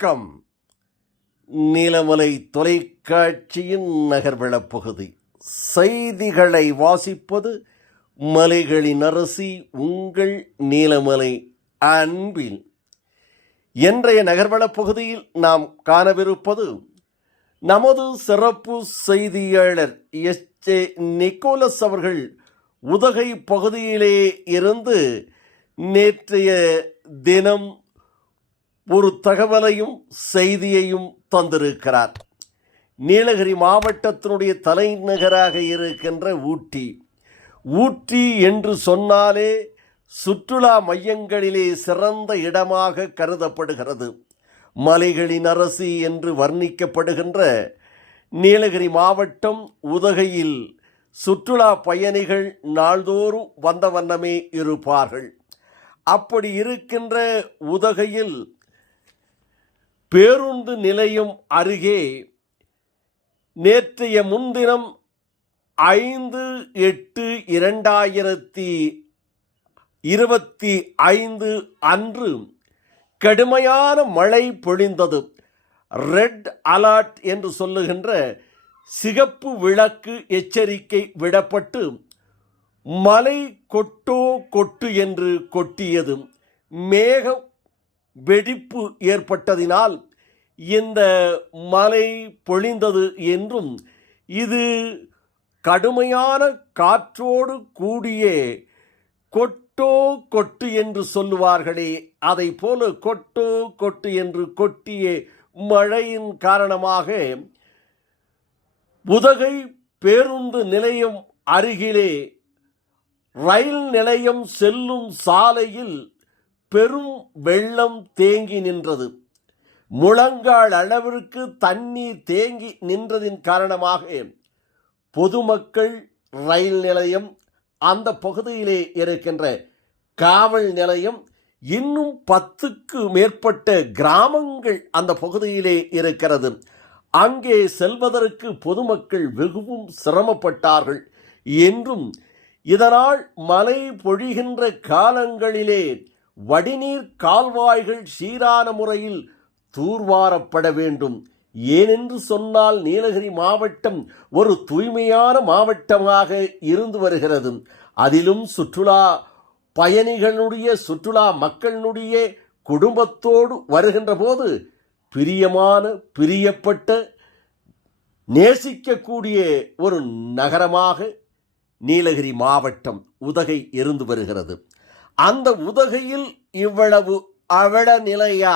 வணக்கம். நீலமலை தொலைக்காட்சியின் நகர்வளப் பகுதி செய்திகளை வாசிப்பது மலைகளின் அரசி உங்கள் நீலமலை அன்பில். இன்றைய நகர்வளப் பகுதியில் நாம் காணவிருப்பது நமது சிறப்பு செய்தியாளர் எஸ்.ஜே. நிக்கோலஸ் அவர்கள் உதகை பகுதியிலே இருந்து நேற்றைய தினம் ஒரு தகவலையும் செய்தியையும் தந்திருக்கிறார். நீலகிரி மாவட்டத்தினுடைய தலைநகராக இருக்கின்ற ஊட்டி என்று சொன்னாலே சுற்றுலா மையங்களிலே சிறந்த இடமாக கருதப்படுகிறது. மலைகளின் அரசி என்று வர்ணிக்கப்படுகின்ற நீலகிரி மாவட்டம் உதகையில் சுற்றுலா பயணிகள் நாள்தோறும் வந்த வண்ணமே இருப்பார்கள். அப்படி இருக்கின்ற உதகையில் பேருந்து நிலையம் அருகே நேற்றைய முன்தினம் 5/8/2025 அன்று கடுமையான மழை பொழிந்தது. ரெட் அலர்ட் என்று சொல்லுகின்ற சிகப்பு விளக்கு எச்சரிக்கை விடப்பட்டு மலை கொட்டு என்று கொட்டியது. மேகம் வெடிப்பு ஏற்பட்டதினால் இந்த மழை பொழிந்தது என்றும் இது கடுமையான காற்றோடு கூடிய கொட்டு என்று சொல்லுவார்களே, அதை போல கொட்டு என்று கொட்டிய மழையின் காரணமாக உதகை பேருந்து நிலையம் அருகிலே ரயில் நிலையம் செல்லும் சாலையில் பெரும் வெள்ளம் தேங்கி நின்றது. முழங்கால் அளவிற்கு தண்ணீர் தேங்கி நின்றதின் காரணமாக பொதுமக்கள், ரயில் நிலையம், அந்த பகுதியிலே இருக்கின்ற காவல் நிலையம், இன்னும் 10க்கு மேற்பட்ட கிராமங்கள் அந்த பகுதியிலே இருக்கிறது. அங்கே செல்வதற்கு பொதுமக்கள் வெகுவும் சிரமப்பட்டார்கள் என்றும் இதனால் மழை பொழிகின்ற காலங்களிலே வடிநீர் கால்வாய்கள் சீரான முறையில் தூர்வாரப்பட வேண்டும். ஏனென்று சொன்னால் நீலகிரி மாவட்டம் ஒரு தூய்மையான மாவட்டமாக இருந்து வருகிறது. அதிலும் சுற்றுலா பயணிகளுடைய, சுற்றுலா மக்களுடைய குடும்பத்தோடு வருகின்ற போது பிரியப்பட்ட நேசிக்கக்கூடிய ஒரு நகரமாக நீலகிரி மாவட்டம் உதகை இருந்து வருகிறது. அந்த உதகையில் இவ்வளவு அவல நிலையா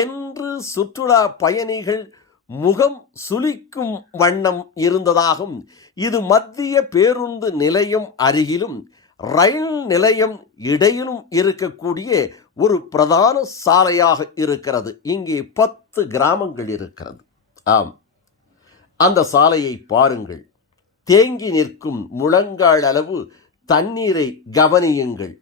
என்று சுற்றுலா பயணிகள் முகம் சுளிக்கும் வண்ணம் இருந்ததாகும். இது மத்திய பேருந்து நிலையம் அருகிலும் ரயில் நிலையம் இடையிலும் இருக்கக்கூடிய ஒரு பிரதான சாலையாக இருக்கிறது. இங்கே 10 கிராமங்கள் இருக்கிறது. ஆம், அந்த சாலையை பாருங்கள். தேங்கி நிற்கும் முழங்கால் அளவு தண்ணீரை கவனியுங்கள்.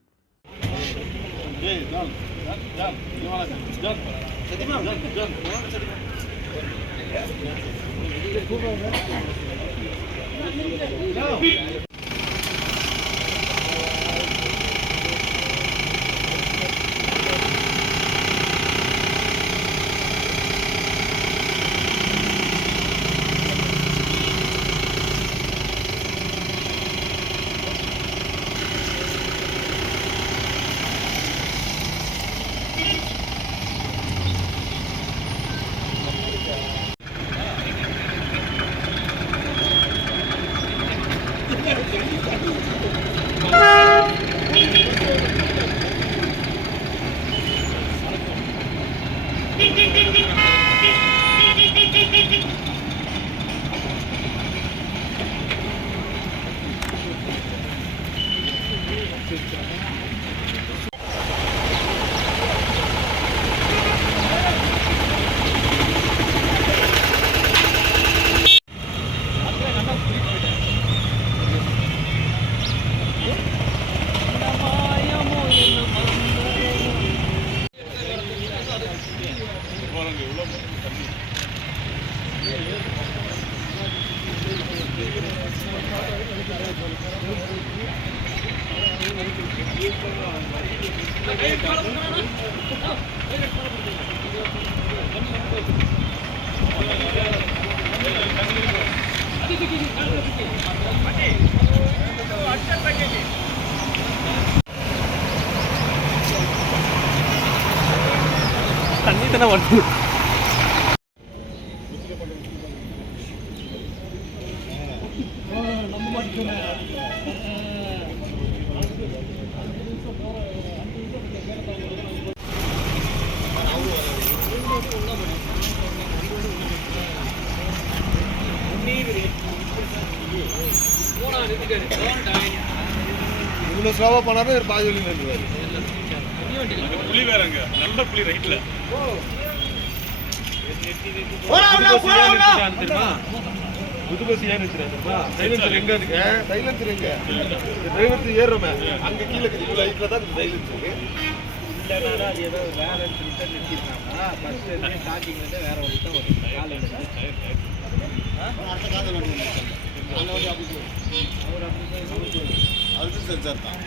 தண்ணி தானே வந்து இவ்வளோ ஸ்லோவாக போனாலும் ஒரு பாதி வழி நின்றுவார். புளி வேறங்க, நல்ல புளி ரைட்ல புது பஸ் ஏன் வச்சுருக்கா சைலன்சர் எங்க இருக்கு? சைலன்சர் எங்க? டிரைவர் ஏறுறோமே அங்கே கீழே இவ்வளோ ஹைட்டில் தான் சைலன்ஸ் இருக்கு. இல்லைனாலும் அது ஏதோ வேலைன்னு சொல்லிட்டு நிறுத்திருக்காங்க. ஃபஸ்ட்டு ஸ்டார்டிங்லேருந்து வேற ஒரு தான் வரும் காலையில் அடுத்த காதல் அங்கே வந்து அப்படி அவர் அப்படி அதுக்கு சென்சார் தான்.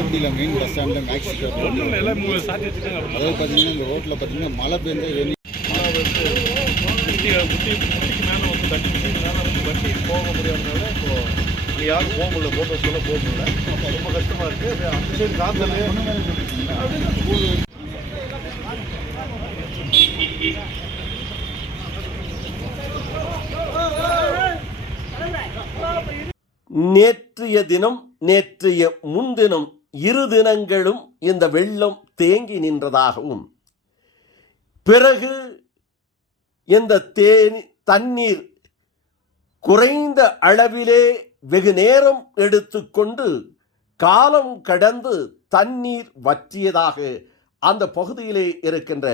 ஊட்டியில் மெயின் பஸ் ஸ்டாண்டில் மேக்ஸி ஒன்றும் இல்லை எல்லாம் சாத்தி வச்சுருக்காங்க. அதாவது பார்த்தீங்கன்னா இந்த ரோட்டில் பார்த்தீங்கன்னா மழை பெஞ்சா மழை வந்து முட்டிக்கு மேலே வந்து தட்டி மேலே வந்து வண்டி போக முடியாதனால இப்போ யாரும் போக முடியல, போட் ஹவுஸ்லாம் போக முடியல. ரொம்ப கஷ்டமாக இருக்குது. அந்த சைடு காத்தலே நேற்றைய தினம் நேற்றைய முன்தினம் இரு தினங்களும் இந்த வெள்ளம் தேங்கி நின்றதாகவும் பிறகு இந்த தண்ணீர் குறைந்த அளவிலே வெகு நேரம் எடுத்துக்கொண்டு காலம் கடந்து தண்ணீர் வற்றியதாக அந்த பகுதியிலே இருக்கின்ற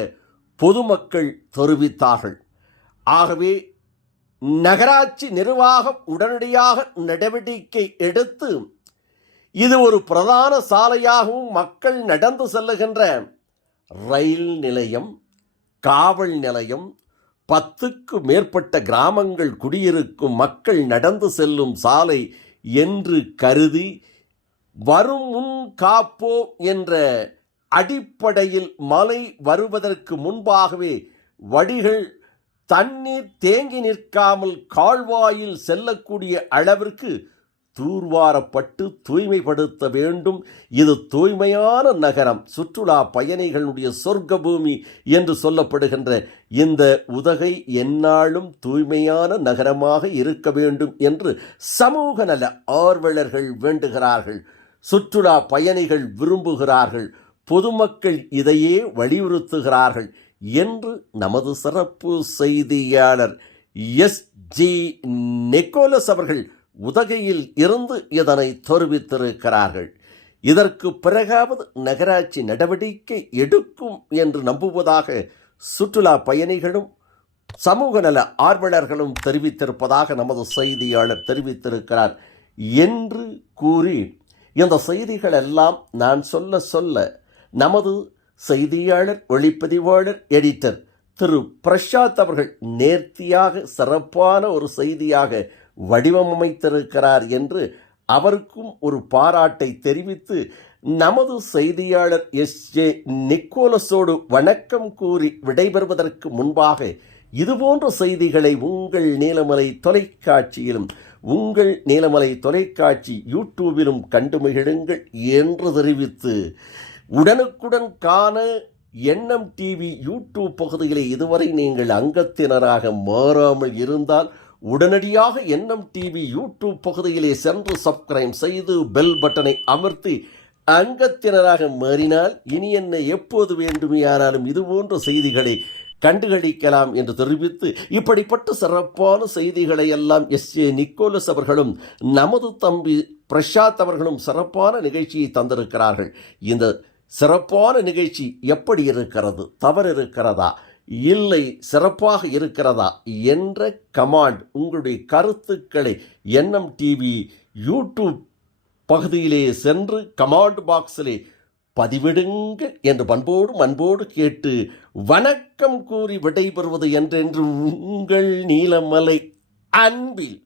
பொதுமக்கள் தெரிவித்தார்கள். ஆகவே நகராட்சி நிர்வாகம் உடனடியாக நடவடிக்கை எடுத்து இது ஒரு பிரதான சாலையாகவும் மக்கள் நடந்து செல்லுகின்ற ரயில் நிலையம், காவல் நிலையம், 10க்கு மேற்பட்ட கிராமங்கள் குடியிருக்கும் மக்கள் நடந்து செல்லும் சாலை என்று கருதி வரும் முன் காப்போம் என்ற அடிப்படையில் மழை வருவதற்கு முன்பாகவே வடிகள் தண்ணீர் தேங்கி நிற்காமல் கால்வாயில் செல்லக்கூடிய அளவிற்கு தூர்வாரப்பட்டு தூய்மைப்படுத்த வேண்டும். இது தூய்மையான நகரம், சுற்றுலா பயணிகளுடைய சொர்க்க பூமி என்று சொல்லப்படுகின்ற இந்த உதகை எந்நாளும் தூய்மையான நகரமாக இருக்க வேண்டும் என்று சமூக நல ஆர்வலர்கள் வேண்டுகிறார்கள். சுற்றுலா பயணிகள் விரும்புகிறார்கள். பொதுமக்கள் இதையே வலியுறுத்துகிறார்கள் என்று நமது சிறப்பு செய்தியாளர் எஸ்.ஜி. நிக்கோலஸ் அவர்கள் உதகையில் இருந்து இதனை தெரிவித்திருக்கிறார்கள். இதற்கு பிறகாவது நகராட்சி நடவடிக்கை எடுக்கும் என்று நம்புவதாக சுற்றுலா பயணிகளும் சமூக நல ஆர்வலர்களும் தெரிவித்திருப்பதாக நமது செய்தியாளர் தெரிவித்திருக்கிறார் என்று கூறி, இந்த செய்திகள் எல்லாம் நான் சொல்ல நமது செய்தியாளர், ஒளிப்பதிவாளர், எடிட்டர் திரு பிரசாத் அவர்கள் நேர்த்தியாக சிறப்பான ஒரு செய்தியாக வடிவமைத்திருக்கிறார் என்று அவருக்கும் ஒரு பாராட்டை தெரிவித்து, நமது செய்தியாளர் எஸ்.ஜே. நிக்கோலஸோடு வணக்கம் கூறி விடைபெறுவதற்கு முன்பாக இதுபோன்ற செய்திகளை உங்கள் நீலமலை தொலைக்காட்சியிலும் உங்கள் நீலமலை தொலைக்காட்சி யூடியூபிலும் கண்டு மகிழுங்கள் என்று தெரிவித்து, உடனுக்குடன் காண எண்ணம் டிவி யூடியூப் பகுதியிலே இதுவரை நீங்கள் அங்கத்தினராக மாறாமல் இருந்தால் உடனடியாக என்எம் டிவி யூடியூப் பகுதியிலே சென்று சப்ஸ்கிரைப் செய்து பெல் பட்டனை அமர்த்தி அங்கத்தினராக மாறினால் இனி என்ன எப்போது வேண்டுமையானாலும் இதுபோன்ற செய்திகளை கண்டுகளிக்கலாம் என்று தெரிவித்து, இப்படிப்பட்ட சிறப்பான செய்திகளை எல்லாம் எஸ்.ஏ. நிக்கோலஸ் அவர்களும் நமது தம்பி பிரசாத் அவர்களும் சிறப்பான நிகழ்ச்சியை தந்திருக்கிறார்கள். இந்த சிறப்பான நிகழ்ச்சி எப்படி இருக்கிறது, தவறு இருக்கிறதா, இல்லை சிறப்பாக இருக்கிறதா என்ற கமாண்ட், உங்களுடைய கருத்துக்களை என்எம் டிவி யூடியூப் பகுதியிலே சென்று கமாண்ட் பாக்ஸிலே பதிவிடுங்கள் என்று அன்போடு கேட்டு வணக்கம் கூறி விடைபெறுவது என்றென்று உங்கள் நீலமலை அன்பில்.